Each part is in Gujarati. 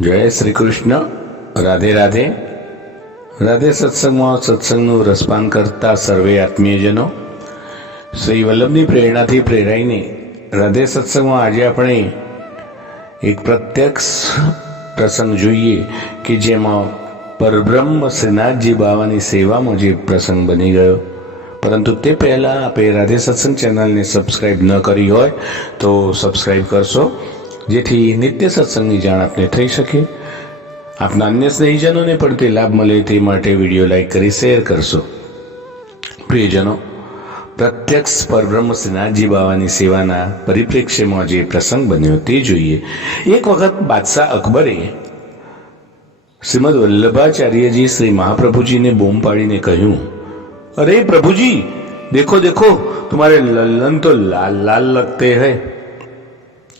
જય શ્રી કૃષ્ણ રાધે. રાધે રાધે સત્સંગમાં સત્સંગનું રસપાન કરતા સર્વે આત્મીયજનો. શ્રી વલ્લભની પ્રેરણાથી પ્રેરાઈને રાધે સત્સંગમાં આજે આપણે એક પ્રત્યક્ષ પ્રસંગ જોઈએ કે જેમાં પરબ્રહ્મ શ્રીનાથજી બાવાની સેવામાં જે પ્રસંગ બની ગયો. પરંતુ તે પહેલાં આપણે રાધે સત્સંગ ચેનલને સબસ્ક્રાઈબ ન કરી હોય તો સબસ્ક્રાઈબ કરશો. જેથી નિત્ય સત્સંગની જાણ આપને થઈ શકે આપના અન્ય સ્નેહીજનોને પણ તે લાભ મળે તે માટે વિડીયો લાઈક કરી શેર કરશો પ્રિયજનો પ્રત્યક્ષ પરબ્રહ્મ શ્રીનાથજી બાવાની સેવાના પરિપ્રેક્ષ્યમાં જે પ્રસંગ બન્યો તે જોઈએ એક વખત બાદશાહ અકબરે શ્રીમદ વલ્લભાચાર્યજી શ્રી મહાપ્રભુજીને બૂમ પાડીને કહ્યું अरे प्रभु जी देखो देखो तुम्हारे लल्लन तो लाल लाल लगते हैं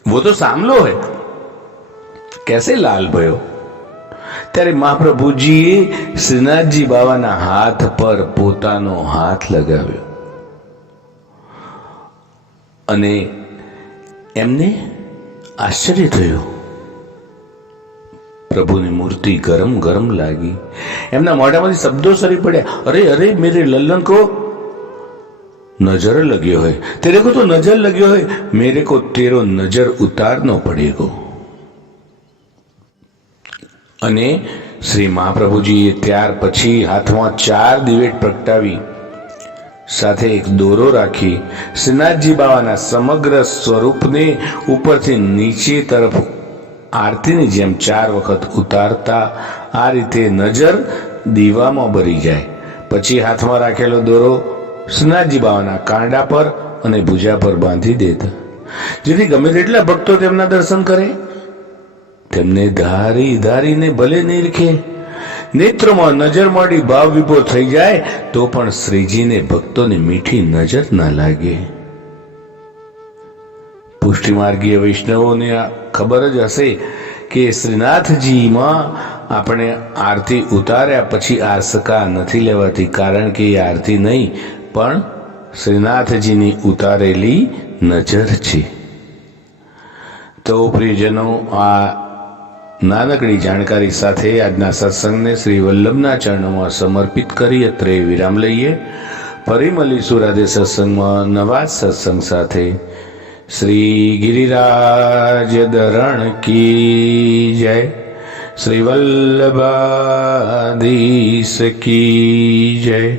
वो तो सांवलो है कैसे लाल भयो ત્યારે મહાપ્રભુજીએ શ્રીનાથજી બાવાના હાથ પર પોતાનો હાથ લગાવ્યો અને એમને આશ્ચર્ય થયું પ્રભુની મૂર્તિ ગરમ ગરમ લાગી એમના મોઢામાંથી શબ્દો સરી પડ્યા અરે અરે મેરે લલ્લન કો નજર લગ્યો હોય. તેરે કો તો નજર લગ્યો હોય? મેરે કો તેરો નજર ઉતારનો પડેગો. અને શ્રી મહાપ્રભુજીએ ત્યાર પછી હાથમાં ચાર દિવેટ પ્રગટાવી, સાથે એક દોરો રાખી, શ્રીનાથજી બાવાના સમગ્ર સ્વરૂપને ઉપરથી નીચે તરફ આરતીની જેમ ચાર વખત ઉતારતા, આ રીતે નજર દીવામાં ભરી જાય. પછી હાથમાં રાખેલો દોરો શ્રીનાથજી બાવાના કાંડા પર અને ભુજા પર બાંધી દેતા. જેથી ગમે તેટલા ભક્તો તેમના દર્શન કરે. તેમને ધારી ધારીને ભલે નિરખે નેત્રમાં નજર મળી ભાવ વિભોર થઈ જાય, તો પણ શ્રીજીને ભક્તોને મીઠી નજર ના લાગે. પુષ્ટિમાર્ગીય વૈષ્ણવોને ખબર જ હશે કે શ્રીનાથજીમાં આપણે આરતી ઉતાર્યા પછી આરસકા નથી લેવાતી, કારણ કે એ આરતી નહીં પણ શ્રીનાથજીની ઉતારેલી નજર છે. તો પ્રિયજનો, આ નાનકડી જાણકારી સાથે આજના સત્સંગને શ્રી વલ્લભના ચરણોમાં સમર્પિત કરી અત્રે વિરામ લઈએ. ફરી મળીશું રાધે સત્સંગમાં નવા સત્સંગ સાથે. શ્રી ગિરિરાજ દરણ કી જય. શ્રી વલ્લભાધીશ કી જય.